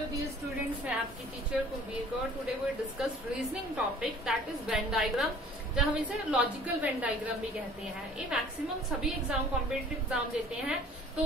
Hello dear students, मैं आपकी teacher Kulbir Kaur. Today we discuss reasoning topic that is Venn diagram, जहाँ हम इसे लॉजिकल वेन डायग्राम भी कहते हैं। ये मैक्सिमम सभी एग्जाम कॉम्पिटिटिव एग्जाम देते हैं, तो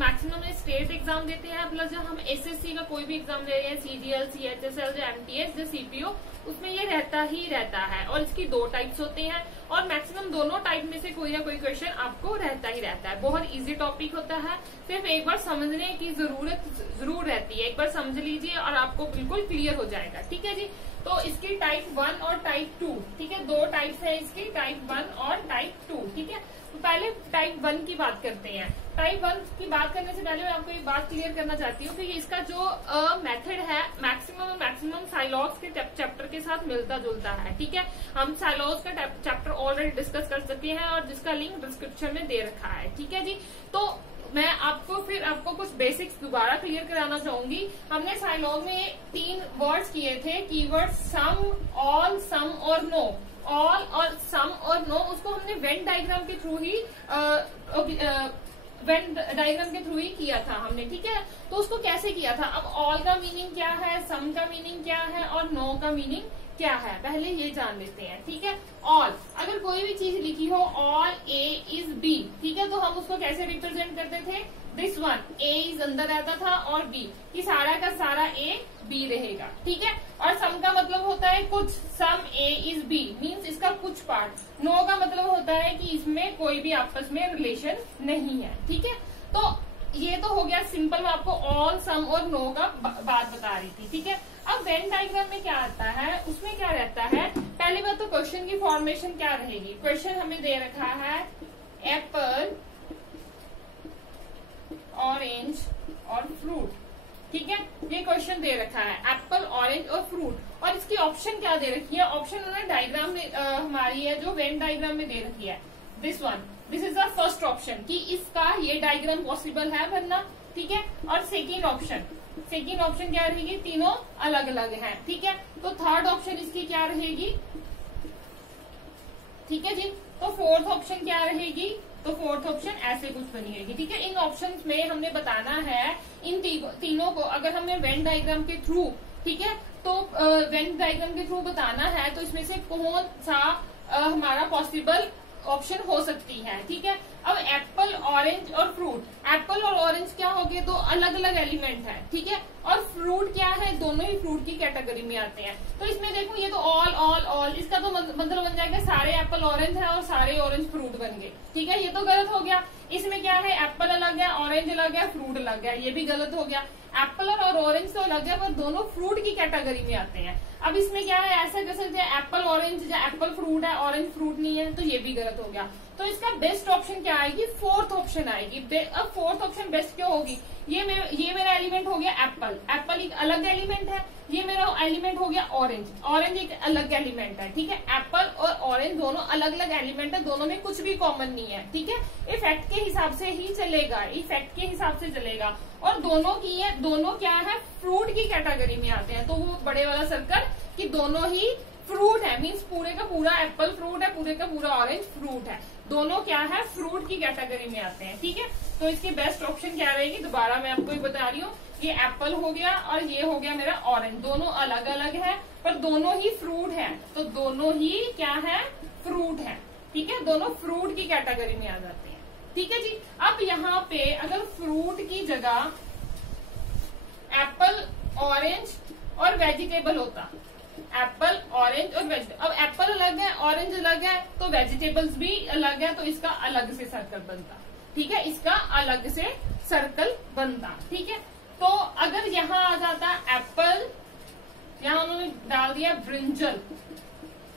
मैक्सिमम स्टेट एग्जाम देते हैं, प्लस जब हम एसएससी का कोई भी एग्जाम दे रहे हैं, सीजीएल, सीएचएसएल, जो एमटीएस, जो सीपीओ, उसमें ये रहता ही रहता है। और इसकी दो टाइप्स होते हैं और मैक्सिमम दोनों टाइप में से कोई ना कोई क्वेश्चन आपको रहता ही रहता है। बहुत इजी टॉपिक होता है, सिर्फ एक बार समझने की जरूरत जरूर रहती है। एक बार समझ लीजिए और आपको बिल्कुल क्लियर हो जाएगा। ठीक है जी। तो इसकी टाइप 1 और टाइप 2, ठीक है, दो टाइप्स है इसकी, टाइप 1 और टाइप 2। ठीक है, तो पहले टाइप 1 की बात करते हैं। टाइप 1 की बात करने से पहले मैं आपको एक बात क्लियर करना चाहती हूँ कि इसका जो मेथड है मैक्सिमम साइलॉग्स के चैप्टर के साथ मिलता जुलता है। ठीक है, हम साइलॉग्स का चैप्टर ऑलरेडी डिस्कस कर चुके हैं और जिसका लिंक डिस्क्रिप्शन में दे रखा है। ठीक है जी। तो मैं आपको कुछ बेसिक्स दोबारा क्लियर कराना चाहूंगी। हमने साइलॉग में 3 वर्ड्स किए थे, कीवर्ड सम, ऑल, सम और नो। ऑल और सम और नो, उसको हमने वेन डायग्राम के थ्रू ही किया था हमने। ठीक है, तो उसको कैसे किया था? अब ऑल का मीनिंग क्या है, सम का मीनिंग क्या है और नो का मीनिंग क्या है, पहले ये जान लेते हैं। ठीक है, ऑल, अगर कोई भी चीज लिखी हो ऑल ए इज बी, ठीक है, तो हम उसको कैसे रिप्रेजेंट करते थे? दिस वन, ए इज अंदर रहता था और बी, कि सारा का सारा ए बी रहेगा। ठीक है, और सम का मतलब होता है कुछ, सम ए इज बी मीन्स इसका कुछ पार्ट। नो का मतलब होता है कि इसमें कोई भी आपस में रिलेशन नहीं है। ठीक है, तो ये तो हो गया सिंपल, मैं आपको ऑल, सम और नो का बात बता रही थी। ठीक है, अब वेन डायग्राम में क्या आता है, उसमें क्या रहता है? पहली बात तो क्वेश्चन की फॉर्मेशन क्या रहेगी। क्वेश्चन हमें दे रखा है एप्पल, ऑरेंज और फ्रूट। ठीक है, ये क्वेश्चन दे रखा है एप्पल, ऑरेंज और फ्रूट, और इसकी ऑप्शन क्या दे रखी है? ऑप्शन उन्होंने डायग्राम में हमारी है जो वेन डायग्राम में दे रखी है, this one, this is the first option, कि इसका ये डायग्राम पॉसिबल है बनना। ठीक है, और सेकेंड ऑप्शन क्या रहेगी? तीनों अलग अलग हैं। ठीक है, तो थर्ड ऑप्शन इसकी क्या रहेगी? ठीक है जी। तो फोर्थ ऑप्शन क्या रहेगी? तो फोर्थ ऑप्शन ऐसे कुछ बनेगी। ठीक है, इन ऑप्शंस में हमने बताना है इन तीनों को, अगर हमें वेन डायग्राम के थ्रू, ठीक है, तो वेन डायग्राम के थ्रू बताना है, तो इसमें से कौन सा हमारा पॉसिबल ऑप्शन हो सकती है। ठीक है, अब एप्पल, ऑरेंज और फ्रूट, एप्पल और ऑरेंज क्या हो गए? दो अलग अलग एलिमेंट है। ठीक है, और फ्रूट क्या है? दोनों ही फ्रूट की कैटेगरी में आते हैं। तो इसमें देखो, ये तो ऑल ऑल ऑल, इसका तो मतलब बन जाएगा सारे एप्पल ऑरेंज है और सारे ऑरेंज फ्रूट बन गए। ठीक है, ये तो गलत हो गया। इसमें क्या है? एप्पल अलग है, ऑरेंज अलग है, फ्रूट अलग है, ये भी गलत हो गया। एप्पल और ऑरेंज तो अलग है, पर दोनों फ्रूट की कैटेगरी में आते हैं। अब इसमें क्या है? ऐसा कर सकते हैं एप्पल ऑरेंज, या एप्पल फ्रूट है, ऑरेंज फ्रूट नहीं है, तो ये भी गलत हो गया। तो इसका बेस्ट ऑप्शन क्या आएगी? फोर्थ ऑप्शन आएगी। अब फोर्थ ऑप्शन बेस्ट क्यों होगी? ये मेरा एलिमेंट हो गया एप्पल, एप्पल एक अलग एलिमेंट है। ये मेरा एलिमेंट हो गया ऑरेंज, ऑरेंज एक अलग एलिमेंट है। ठीक है, एप्पल और ऑरेंज दोनों अलग अलग एलिमेंट है, दोनों में कुछ भी कॉमन नहीं है। ठीक है, इफेक्ट के हिसाब से ही चलेगा, इफेक्ट के हिसाब से चलेगा। और दोनों क्या है? फ्रूट की कैटेगरी में आते हैं। तो वो बड़े वाला सर्कल, कि दोनों ही फ्रूट है, मीन्स पूरे का पूरा एप्पल फ्रूट है, पूरे का पूरा ऑरेंज फ्रूट है, दोनों क्या है? फ्रूट की कैटेगरी में आते हैं। ठीक है, तो इसकी बेस्ट ऑप्शन क्या रहेगी? दोबारा मैं आपको बता रही हूँ, ये एप्पल हो गया और ये हो गया मेरा ऑरेंज, दोनों अलग अलग है पर दोनों ही फ्रूट है, तो दोनों ही क्या है? फ्रूट है। ठीक है, दोनों फ्रूट की कैटेगरी में आ जाते हैं। ठीक है जी। अब यहाँ पे अगर फ्रूट की जगह एप्पल, ऑरेंज और वेजिटेबल होता, एप्पल, ऑरेंज और वेजिटेबल, अब एप्पल अलग है, ऑरेंज अलग है, तो वेजिटेबल्स भी अलग है, तो इसका अलग से सर्कल बनता। ठीक है, इसका अलग से सर्कल बनता। ठीक है, तो अगर यहाँ आ जाता एप्पल, यहाँ उन्होंने डाल दिया ब्रिंजल,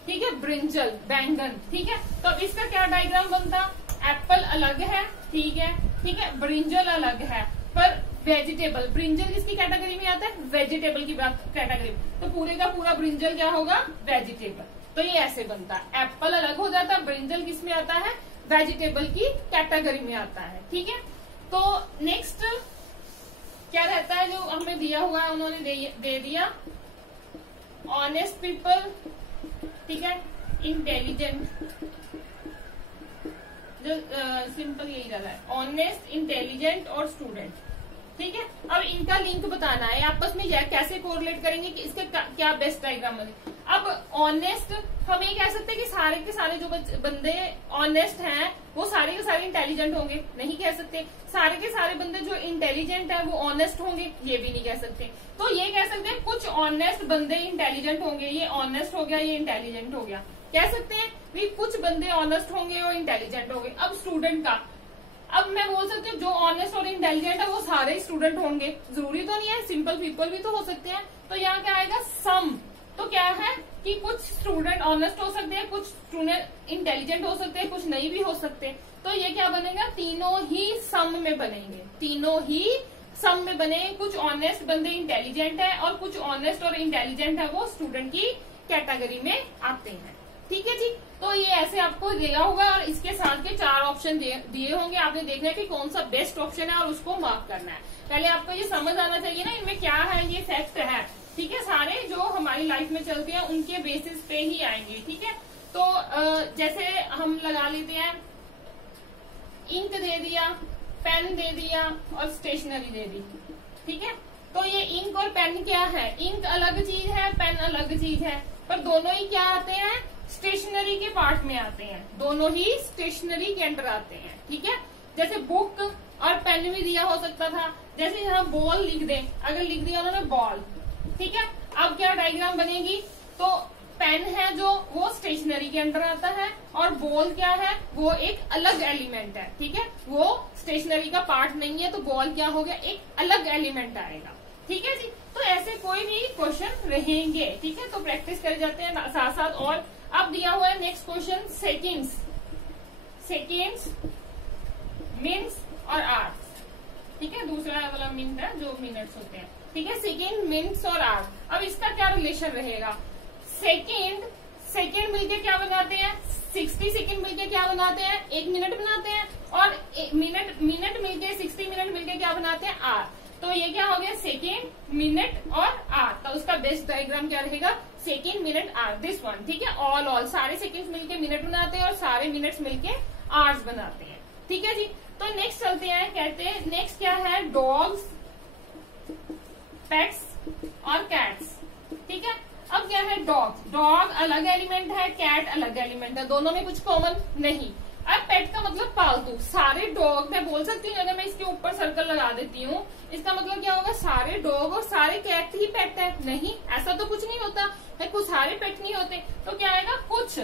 ठीक है, ब्रिंजल बैंगन। ठीक है, तो इसका क्या डायग्राम बनता? एप्पल अलग है, ठीक है, ब्रिंजल अलग है, पर वेजिटेबल, ब्रिंजल किसकी कैटेगरी में आता है? वेजिटेबल की कैटेगरी में, तो पूरे का पूरा ब्रिंजल क्या होगा? वेजिटेबल। तो ये ऐसे बनता, एप्पल अलग हो जाता, ब्रिंजल किस में आता है? वेजिटेबल की कैटेगरी में आता है। ठीक है, तो नेक्स्ट क्या रहता है जो हमें दिया हुआ है, उन्होंने दे दिया ऑनेस्ट पीपल, ठीक है, इंटेलिजेंट, जो सिंपल यही रहता है, ऑनेस्ट, इंटेलिजेंट और स्टूडेंट। ठीक है। अब इनका लिंक बताना है आपस में, यह कैसे कोरिलेट करेंगे कि इसके क्या बेस्ट डायग्राम बने। अब ऑनेस्ट हम ये कह सकते हैं कि सारे के सारे जो बंदे ऑनेस्ट हैं वो सारे के सारे इंटेलिजेंट होंगे, नहीं कह सकते। सारे के सारे बंदे जो इंटेलिजेंट है वो ऑनेस्ट होंगे, ये भी नहीं कह सकते। तो ये कह सकते हैं कुछ ऑनेस्ट बंदे इंटेलिजेंट होंगे, ये ऑनेस्ट हो गया, ये इंटेलिजेंट हो गया। कह सकते हैं भी कुछ बंदे ऑनेस्ट होंगे और इंटेलिजेंट होंगे। अब स्टूडेंट का, अब मैं बोल सकती हूँ जो ऑनेस्ट और इंटेलिजेंट है वो सारे स्टूडेंट होंगे, जरूरी तो नहीं है, सिंपल पीपल भी तो हो सकते हैं। तो यहाँ क्या आएगा, सम। तो क्या है कि कुछ स्टूडेंट ऑनेस्ट हो सकते हैं, कुछ स्टूडेंट इंटेलिजेंट हो सकते हैं, कुछ नहीं भी हो सकते। तो ये क्या बनेगा, तीनों ही सम में बनेंगे, तीनों ही सम में बने। कुछ ऑनेस्ट बंदे इंटेलिजेंट है और कुछ ऑनेस्ट और इंटेलिजेंट है वो स्टूडेंट की कैटेगरी में आते हैं। ठीक है जी। तो ये ऐसे आपको दिया होगा और इसके साथ के 4 ऑप्शन दिए होंगे, आपने देखना है कि कौन सा बेस्ट ऑप्शन है और उसको मार्क करना है। पहले आपको ये समझ आना चाहिए ना इनमें क्या है, ये फैक्ट है। ठीक है, सारे जो हमारी लाइफ में चलते हैं उनके बेसिस पे ही आएंगे। ठीक है, तो जैसे हम लगा लेते हैं, इंक दे दिया, पेन दे दिया और स्टेशनरी दे दी। ठीक है, तो ये इंक और पेन क्या है, इंक अलग चीज है, पेन अलग चीज है, पर दोनों ही क्या आते हैं, स्टेशनरी के पार्ट में आते हैं, दोनों ही स्टेशनरी के अंडर आते हैं। ठीक है, जैसे बुक और पेन भी दिया हो सकता था, जैसे यहाँ बॉल लिख दें, अगर लिख दिया उन्होंने बॉल। ठीक है, अब क्या डायग्राम बनेगी, तो पेन है जो वो स्टेशनरी के अंडर आता है और बॉल क्या है, वो एक अलग एलिमेंट है। ठीक है, वो स्टेशनरी का पार्ट नहीं है, तो बॉल क्या हो गया, एक अलग एलिमेंट आएगा। ठीक है जी, तो ऐसे कोई भी क्वेश्चन रहेंगे। ठीक है, तो प्रैक्टिस कर जाते हैं साथ साथ। और अब दिया हुआ है next question, seconds, seconds, minutes और आवर्स। ठीक है, दूसरा वाला मिनट है जो मिनट्स होते हैं। ठीक है, सेकेंड, मिनट्स और आवर्स। अब इसका क्या रिलेशन रहेगा, सेकेंड मिलके क्या बनाते हैं, 60 सेकेंड मिलके क्या बनाते हैं, 1 मिनट बनाते हैं, और मिनट मिलके 60 मिनट मिलके क्या बनाते हैं, आर। तो ये क्या हो गया, सेकेंड, मिनट और आर। तो उसका बेस्ट डायग्राम क्या रहेगा, second, minute, are, this one. ठीक है, ऑल सारे सेकेंड्स मिलके मिनट बनाते हैं और सारे मिनट्स मिलके आवर्स बनाते हैं। ठीक है जी, तो नेक्स्ट चलते हैं, कहते हैं नेक्स्ट क्या है, डॉग्स, पेट्स और कैट्स। ठीक है, अब क्या है, डॉग, डॉग अलग एलिमेंट है, कैट अलग एलिमेंट है, दोनों में कुछ कॉमन नहीं। अब पेट का मतलब पालतू, सारे डॉग, मैं बोल सकती हूँ अगर मैं इसके ऊपर सर्कल लगा देती हूँ, इसका मतलब क्या होगा, सारे डॉग और सारे कैट ही पेट है, नहीं, ऐसा तो कुछ नहीं होता है, कुछ सारे पेट नहीं होते। तो क्या आएगा, कुछ,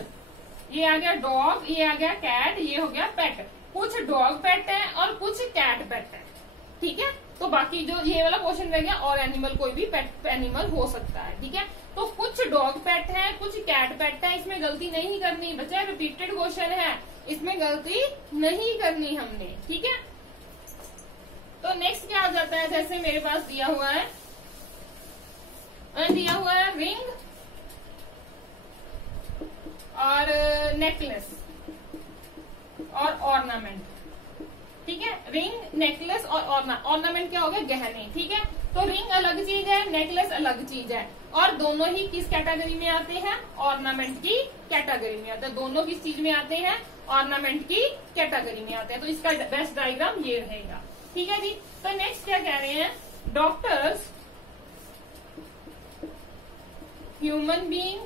ये आ गया डॉग, ये आ गया कैट, ये हो गया पेट। कुछ डॉग पेट है और कुछ कैट पेट है। ठीक है, तो बाकी जो ये वाला क्वेश्चन रह गया, और एनिमल कोई भी पेट एनिमल हो सकता है। ठीक है, तो कुछ डॉग पेट है, कुछ कैट पेट है, इसमें गलती नहीं करनी बच्चा, रिपीटेड क्वेश्चन है, इसमें गलती नहीं करनी हमने। ठीक है, तो नेक्स्ट क्या आ जाता है, जैसे मेरे पास दिया हुआ है रिंग और नेकलेस और ऑर्नामेंट। ठीक है, रिंग, नेकलेस और ऑर्नामेंट क्या हो गया, गहने। ठीक है, तो रिंग अलग चीज है, नेकलेस अलग चीज है, और दोनों ही किस कैटेगरी में आते हैं, ऑर्नामेंट की कैटेगरी में आते हैं। दोनों किस चीज में आते हैं, ऑर्नामेंट की कैटेगरी में आते हैं। तो इसका बेस्ट डायग्राम ये रहेगा। ठीक है जी, तो नेक्स्ट क्या कह रहे हैं, डॉक्टर्स, ह्यूमन बीइंग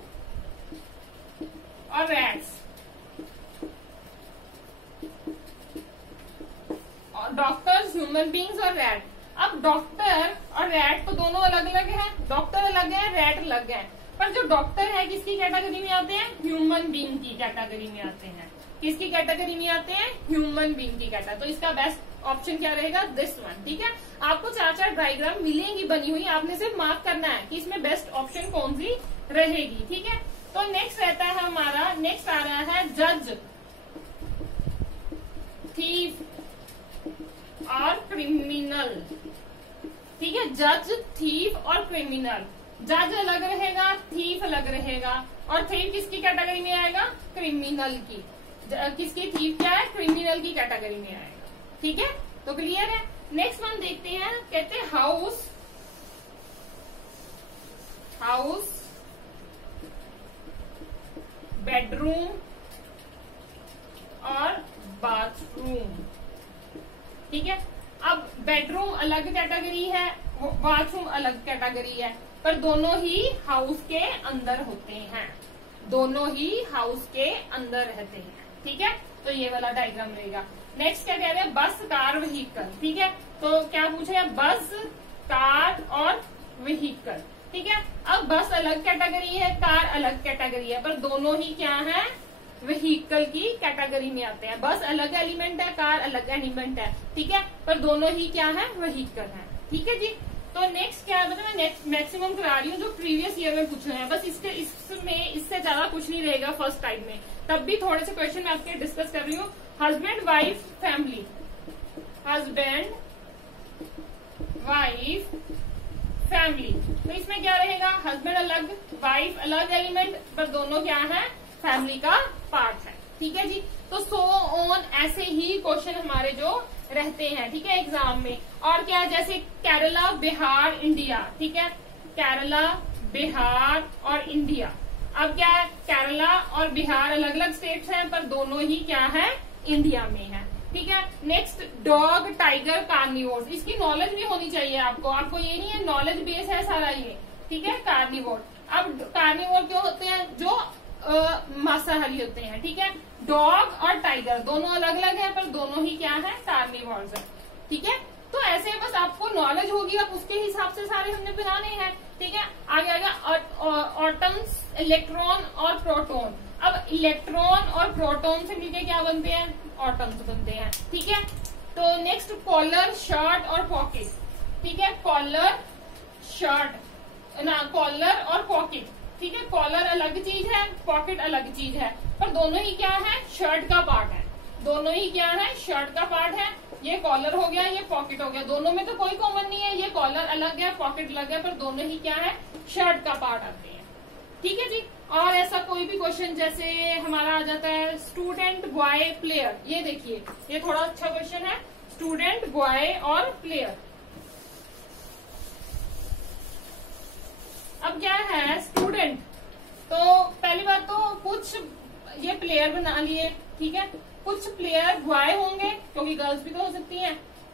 और रैट्स। डॉक्टर्स, ह्यूमन बीइंग्स और रैट। अब डॉक्टर और रैट तो दोनों अलग अलग हैं, डॉक्टर अलग है, रैट अलग है, पर जो डॉक्टर है किसकी कैटेगरी में आते हैं, ह्यूमन बीइंग की कैटेगरी में आते हैं। किसकी कैटेगरी में आते हैं, ह्यूमन बीइंग की कैटेगरी। तो इसका बेस्ट ऑप्शन क्या रहेगा, दिस वन। ठीक है, आपको 4 डायग्राम मिलेंगी बनी हुई, आपने सिर्फ मार्क करना है कि इसमें बेस्ट ऑप्शन कौन सी रहेगी। ठीक है, तो नेक्स्ट रहता है हमारा, नेक्स्ट आ रहा है जज, थीफ और क्रिमिनल। ठीक है, जज, थीफ और क्रिमिनल। जज अलग रहेगा, थीफ अलग रहेगा, और थीफ किसकी कैटेगरी में आएगा, क्रिमिनल की। किसकी, थीफ क्या है, क्रिमिनल की कैटेगरी में आएगा। ठीक है, तो क्लियर है। नेक्स्ट वन देखते हैं, कहते हैं हाउस, हाउस, बेडरूम और बाथरूम। ठीक है, अब बेडरूम अलग कैटेगरी है, वॉशरूम अलग कैटेगरी है, पर दोनों ही हाउस के अंदर होते हैं, दोनों ही हाउस के अंदर रहते हैं। ठीक है, तो ये वाला डायग्राम रहेगा। नेक्स्ट क्या कह रहे हैं, बस कार व्हीकल। ठीक है, तो क्या पूछे, बस कार और व्हीकल। ठीक है, अब बस अलग कैटेगरी है, कार अलग कैटेगरी है, पर दोनों ही क्या है, व्हीकल की कैटेगरी में आते हैं। बस अलग एलिमेंट है, कार अलग एलिमेंट है। ठीक है, पर दोनों ही क्या है, व्हीकल है। ठीक है जी, तो नेक्स्ट क्या है, मतलब मैं मैक्सिमम करा रही हूँ जो प्रीवियस ईयर में पूछे हैं, बस इसमें इससे ज्यादा कुछ नहीं रहेगा फर्स्ट टाइम में। तब भी थोड़े से क्वेश्चन मैं आपके डिस्कस कर रही हूँ। Husband wife family, husband wife family, तो इसमें क्या रहेगा, हस्बैंड अलग वाइफ अलग एलिमेंट, पर दोनों क्या है, फैमिली का पार्ट है। ठीक है जी, तो सो ऑन ऐसे ही क्वेश्चन हमारे जो रहते हैं। ठीक है, एग्जाम में। और क्या, जैसे केरला बिहार इंडिया। ठीक है, केरला बिहार और इंडिया। अब क्या है, केरला और बिहार अलग अलग स्टेट्स हैं, पर दोनों ही क्या है, इंडिया में है। ठीक है, नेक्स्ट डॉग टाइगर कार्निवोर, इसकी नॉलेज भी होनी चाहिए आपको ये नहीं है, नॉलेज बेस है सारा ये। ठीक है, कार्निवोर। अब कार्निवोर क्यों होते हैं, जो मांसाहारी होते हैं। ठीक है, डॉग और टाइगर दोनों अलग अलग है, पर दोनों ही क्या है, कार्निवोर्स है। ठीक है, तो ऐसे बस आपको नॉलेज होगी, अब उसके हिसाब से सारे हमने बनाने हैं। ठीक है, आगे ऑटम्स, इलेक्ट्रॉन और प्रोटॉन। अब इलेक्ट्रॉन और प्रोटॉन से मिलके क्या बनते हैं, ऑटम्स बनते हैं। ठीक है, तो नेक्स्ट कॉलर, शर्ट और पॉकेट। ठीक है, कॉलर, शर्ट ना, कॉलर और पॉकेट। ठीक है, कॉलर अलग चीज है, पॉकेट अलग चीज है, पर दोनों ही क्या है, शर्ट का पार्ट है। दोनों ही क्या है, शर्ट का पार्ट है। ये कॉलर हो गया, ये पॉकेट हो गया, दोनों में तो कोई कॉमन नहीं है, ये कॉलर अलग है, पॉकेट अलग है, पर दोनों ही क्या है, शर्ट का पार्ट आते हैं। ठीक है जी, और ऐसा कोई भी क्वेश्चन जैसे हमारा आ जाता है स्टूडेंट बॉय प्लेयर, ये देखिए, ये थोड़ा अच्छा क्वेश्चन है, स्टूडेंट बॉय और प्लेयर। अब क्या है, स्टूडेंट, तो पहली बात तो कुछ ये प्लेयर बना लिए। ठीक है, कुछ प्लेयर बॉय होंगे, क्योंकि गर्ल्स भी तो हो सकती हैं,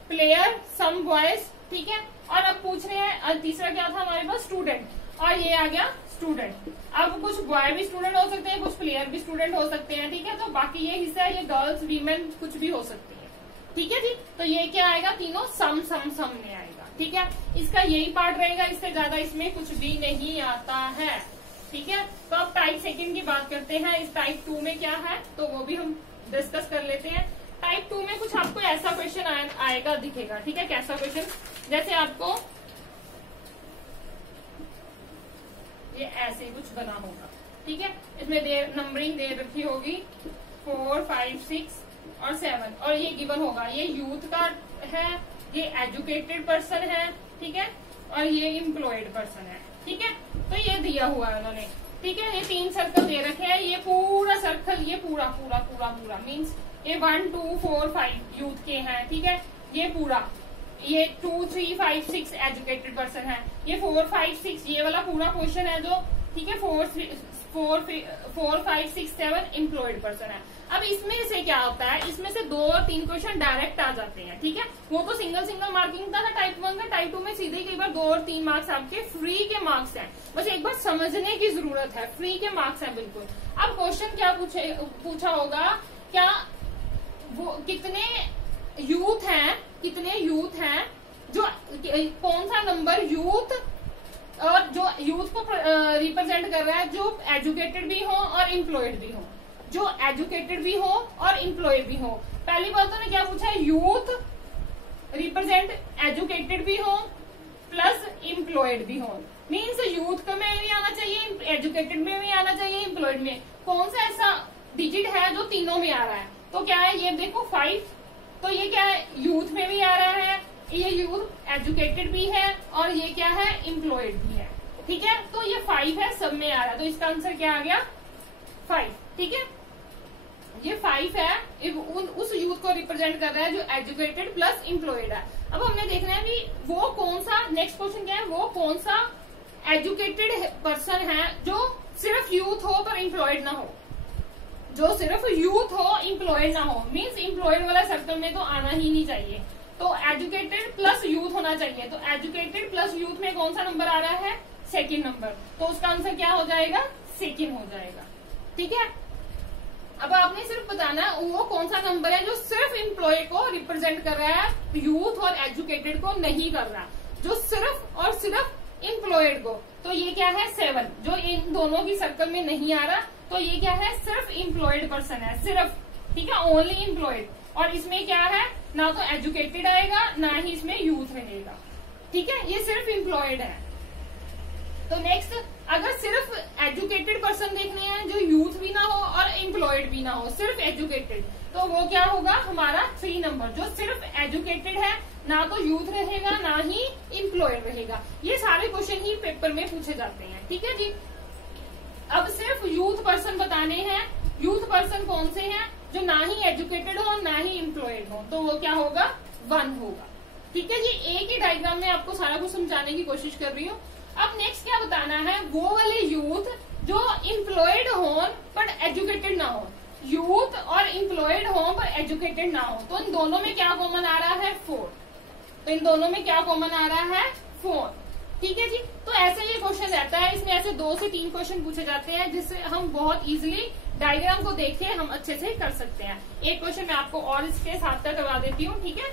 प्लेयर सम बॉयज। ठीक है, और अब पूछ रहे हैं, तीसरा क्या था हमारे पास, स्टूडेंट, और ये आ गया स्टूडेंट। अब कुछ बॉय भी स्टूडेंट हो सकते हैं, कुछ प्लेयर भी स्टूडेंट हो सकते हैं। ठीक है, तो बाकी ये हिस्सा है, ये गर्ल्स वीमेन कुछ भी हो सकती है। ठीक है जी, तो ये क्या आएगा, तीनों सम सम सम में आएगा। ठीक है, इसका यही पार्ट रहेगा, इससे ज्यादा इसमें कुछ भी नहीं आता है। ठीक है, तो अब टाइप सेकंड की बात करते हैं, इस टाइप 2 में क्या है, तो वो भी हम डिस्कस कर लेते हैं। टाइप 2 में कुछ आपको ऐसा क्वेश्चन आएगा, दिखेगा। ठीक है, कैसा क्वेश्चन, जैसे आपको ये ऐसे कुछ बना होगा। ठीक है, इसमें नंबरिंग दे रखी होगी 4, 5, 6 और 7, और ये गिवन होगा, ये यूथ का है, ये एजुकेटेड पर्सन है। ठीक है, और ये एम्प्लॉयड पर्सन है। ठीक है, तो ये दिया हुआ है उन्होंने। ठीक है, ये 3 सर्कल दे रखे हैं, ये पूरा सर्कल, ये पूरा पूरा पूरा पूरा मीन्स ये 1, 2, 4, 5 यूथ के हैं। ठीक है, ये पूरा, ये 2, 3, 5, 6 एजुकेटेड पर्सन है, ये 4, 5, 6 ये वाला पूरा क्वेश्चन है जो। ठीक है, 4, 5, 6, 7 एम्प्लॉयड पर्सन है। अब इसमें से क्या होता है, इसमें से 2 और 3 क्वेश्चन डायरेक्ट आ जाते हैं। ठीक है, वो तो सिंगल सिंगल मार्किंग था टाइप 1 का, टाइप 2 में सीधे कई बार 2 और 3 मार्क्स आपके फ्री के मार्क्स हैं, बस एक बार समझने की जरूरत है, फ्री के मार्क्स हैं बिल्कुल। अब क्वेश्चन क्या पूछा होगा, क्या वो कितने यूथ हैं जो कौन सा नंबर यूथ और जो यूथ को रिप्रेजेंट कर रहा है, जो एजुकेटेड भी हो और एम्प्लॉयड भी हो, जो एजुकेटेड भी हो और एम्प्लॉयड भी हो। पहली बात तो ने क्या पूछा है, यूथ रिप्रेजेंट एजुकेटेड भी हो प्लस एम्प्लॉयड भी हो, मीन्स यूथ में भी आना चाहिए, एजुकेटेड में भी आना चाहिए, एम्प्लॉयड में। कौन सा ऐसा डिजिट है जो तीनों में आ रहा है, तो क्या है, ये देखो 5, तो ये क्या है, यूथ में भी आ रहा है, ये यूथ एजुकेटेड भी है, और ये क्या है, एम्प्लॉयड भी है। ठीक है, तो ये 5 है, सब में आ रहा है, तो इसका आंसर क्या आ गया, 5। ठीक है, ये 5 है, उस यूथ को रिप्रेजेंट कर रहा है जो एजुकेटेड प्लस एम्प्लॉयड है। अब हमने देखना है कि वो कौन सा, नेक्स्ट क्वेश्चन क्या है, वो कौन सा एजुकेटेड पर्सन है जो सिर्फ यूथ हो पर एम्प्लॉयड ना हो, जो सिर्फ यूथ हो एम्प्लॉयड ना हो, मीन्स एम्प्लॉयड वाला सर्कल में तो आना ही नहीं चाहिए। तो एजुकेटेड प्लस यूथ होना चाहिए, तो एजुकेटेड प्लस यूथ में कौन सा नंबर आ रहा है, सेकंड नंबर, तो उसका आंसर क्या हो जाएगा, सेकंड हो जाएगा। ठीक है, अब आपने सिर्फ बताना वो कौन सा नंबर है जो सिर्फ एम्प्लॉय को रिप्रेजेंट कर रहा है, यूथ और एजुकेटेड को नहीं कर रहा, जो सिर्फ और सिर्फ एम्प्लॉयड को। तो ये क्या है 7, जो इन दोनों की सर्कल में नहीं आ रहा, तो ये क्या है सिर्फ एम्प्लॉयड पर्सन है, सिर्फ, ठीक है, ओनली एम्प्लॉयड। और इसमें क्या है, ना तो एजुकेटेड आएगा ना ही इसमें यूथ रहेगा। ठीक है, ये सिर्फ एम्प्लॉयड है। तो नेक्स्ट, अगर सिर्फ एजुकेटेड पर्सन देखने हैं जो यूथ भी ना हो और एम्प्लॉयड भी ना हो, सिर्फ एजुकेटेड, तो वो क्या होगा हमारा 3 नंबर, जो सिर्फ एजुकेटेड है, ना तो यूथ रहेगा ना ही एम्प्लॉयड रहेगा। ये सारे क्वेश्चन ही पेपर में पूछे जाते हैं। ठीक है जी, अब सिर्फ यूथ पर्सन बताने हैं। यूथ पर्सन कौन से हैं, जो ना ही एजुकेटेड हो और ना ही एम्प्लॉयड हो, तो वो क्या होगा 1 होगा। ठीक है जी, एक ही डायग्राम में आपको सारा कुछ समझाने की कोशिश कर रही हूँ। अब नेक्स्ट क्या बताना है, वो वाले यूथ जो एम्प्लॉयड हो बट एजुकेटेड ना हो, यूथ और एम्प्लॉयड हो पर एजुकेटेड ना हो, तो इन दोनों में क्या कॉमन आ रहा है 4, तो इन दोनों में क्या कॉमन आ रहा है 4। ठीक है जी, तो ऐसे ये क्वेश्चन रहता है, इसमें ऐसे 2 से 3 क्वेश्चन पूछे जाते हैं जिससे हम बहुत इजीली डायग्राम को देख के हम अच्छे से कर सकते हैं। एक क्वेश्चन मैं आपको और इसके साथ करवा देती हूँ। ठीक है,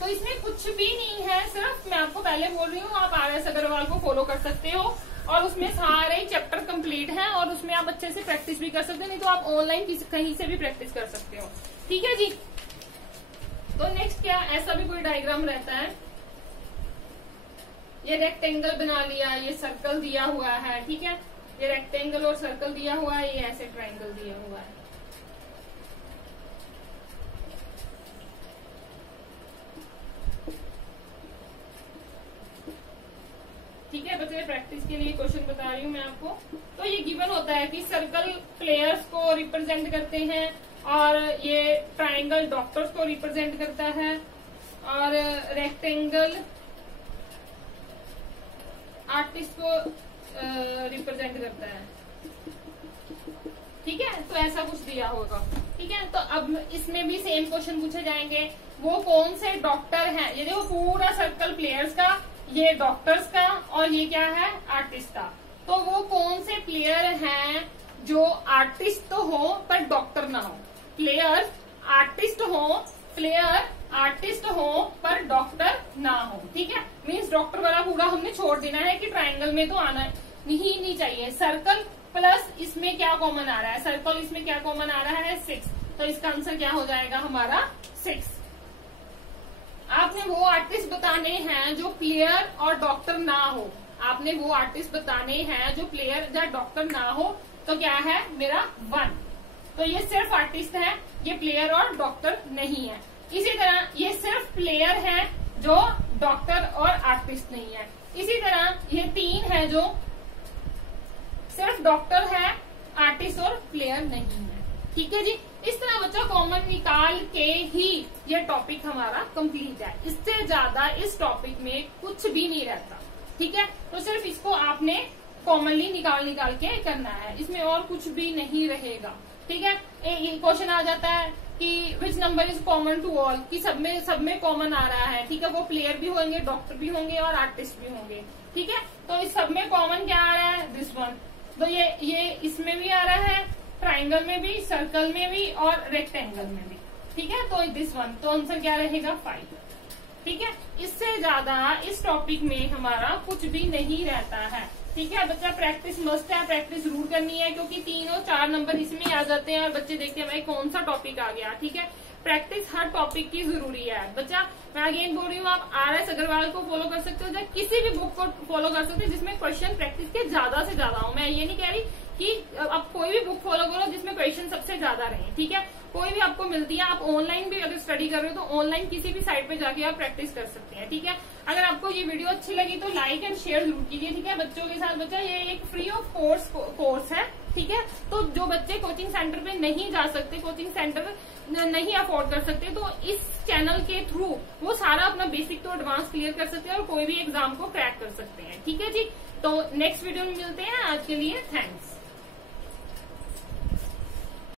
तो इसमें कुछ भी नहीं है, सिर्फ मैं आपको पहले बोल रही हूँ, आप RS अग्रवाल को फॉलो कर सकते हो और उसमें सारे चैप्टर कंप्लीट हैं और उसमें आप अच्छे से प्रैक्टिस भी कर सकते हो, नहीं तो आप ऑनलाइन कहीं से भी प्रैक्टिस कर सकते हो। ठीक है जी, तो नेक्स्ट क्या, ऐसा भी कोई डायग्राम रहता है, ये रेक्टेंगल बना लिया, ये सर्कल दिया हुआ है। ठीक है, ये रेक्टेंगल और सर्कल दिया हुआ है, ये ऐसे ट्रायंगल दिया हुआ है। ठीक है बच्चे, प्रैक्टिस के लिए क्वेश्चन बता रही हूँ मैं आपको। तो ये गिवन होता है कि सर्कल प्लेयर्स को रिप्रेजेंट करते हैं और ये ट्रायंगल डॉक्टर्स को रिप्रेजेंट करता है और रेक्टेंगल आर्टिस्ट को रिप्रेजेंट करता है। ठीक है, तो ऐसा कुछ दिया होगा। ठीक है, तो अब इसमें भी सेम क्वेश्चन पूछे जाएंगे, वो कौन से डॉक्टर हैं, ये देखो पूरा सर्कल प्लेयर्स का, ये डॉक्टर्स का और ये क्या है आर्टिस्ट का। तो वो कौन से प्लेयर हैं जो आर्टिस्ट तो हो पर डॉक्टर ना हो, प्लेयर आर्टिस्ट हो, प्लेयर आर्टिस्ट हो पर डॉक्टर ना हो। ठीक है, मीन्स डॉक्टर वाला पूरा हमने छोड़ देना है कि ट्रायंगल में तो आना ही नहीं चाहिए। सर्कल प्लस इसमें क्या कॉमन आ रहा है, सर्कल इसमें क्या कॉमन आ रहा है 6, तो इसका आंसर क्या हो जाएगा हमारा 6। आपने वो आर्टिस्ट बताने हैं जो प्लेयर और डॉक्टर ना हो, आपने वो आर्टिस्ट बताने हैं जो प्लेयर या डॉक्टर ना हो, तो क्या है मेरा 1। तो ये सिर्फ आर्टिस्ट है, ये प्लेयर और डॉक्टर नहीं है। इसी तरह ये सिर्फ प्लेयर है जो डॉक्टर और आर्टिस्ट नहीं है। इसी तरह ये 3 है जो सिर्फ डॉक्टर है, आर्टिस्ट और प्लेयर नहीं है। ठीक है जी, इस तरह बच्चा कॉमन निकाल के ही ये टॉपिक हमारा कंप्लीट है, इससे ज्यादा इस टॉपिक में कुछ भी नहीं रहता। ठीक है, तो सिर्फ इसको आपने कॉमनली निकाल के करना है, इसमें और कुछ भी नहीं रहेगा। ठीक है, एक क्वेश्चन आ जाता है कि which number is common to all, कि सब में कॉमन आ रहा है। ठीक है, वो प्लेयर भी होंगे, डॉक्टर भी होंगे और आर्टिस्ट भी होंगे। ठीक है, तो इस सब में कॉमन क्या आ रहा है दिस वन, तो ये इसमें भी आ रहा है, ट्राइंगल में भी, सर्कल में भी और रेक्टेंगल में भी। ठीक है, तो दिस वन, तो आंसर क्या रहेगा 5। ठीक है, इससे ज्यादा इस टॉपिक में हमारा कुछ भी नहीं रहता है। ठीक है बच्चा, प्रैक्टिस मस्ट है, प्रैक्टिस जरूर करनी है, क्योंकि 3 और 4 नंबर इसमें आ जाते हैं और बच्चे देखते हैं भाई कौन सा टॉपिक आ गया। ठीक है, प्रैक्टिस हर टॉपिक की जरूरी है बच्चा। मैं अगेन बोल रही हूँ, आप RS अग्रवाल को फॉलो कर सकते हो या किसी भी बुक को फॉलो कर सकते हो जिसमें क्वेश्चन प्रैक्टिस के ज्यादा से ज्यादा हो। मैं ये नहीं कह रही कि आप कोई भी बुक फॉलो करो जिसमें क्वेश्चन सबसे ज्यादा रहे। ठीक है, कोई भी आपको मिलती है, आप ऑनलाइन भी अगर स्टडी कर रहे हो तो ऑनलाइन किसी भी साइट पे जाके आप प्रैक्टिस कर सकते हैं। ठीक है, अगर आपको ये वीडियो अच्छी लगी तो लाइक एंड शेयर जरूर कीजिए। ठीक है, बच्चों के साथ बच्चा ये एक फ्री ऑफ कोर्स है। ठीक है, तो जो बच्चे कोचिंग सेंटर पे नहीं जा सकते, कोचिंग सेंटर नहीं अफोर्ड कर सकते, तो इस चैनल के थ्रू वो सारा अपना बेसिक तो एडवांस क्लियर कर सकते हैं और कोई भी एग्जाम को क्रैक कर सकते हैं। ठीक है जी, तो नेक्स्ट वीडियो में मिलते हैं। आज के लिए थैंक्स।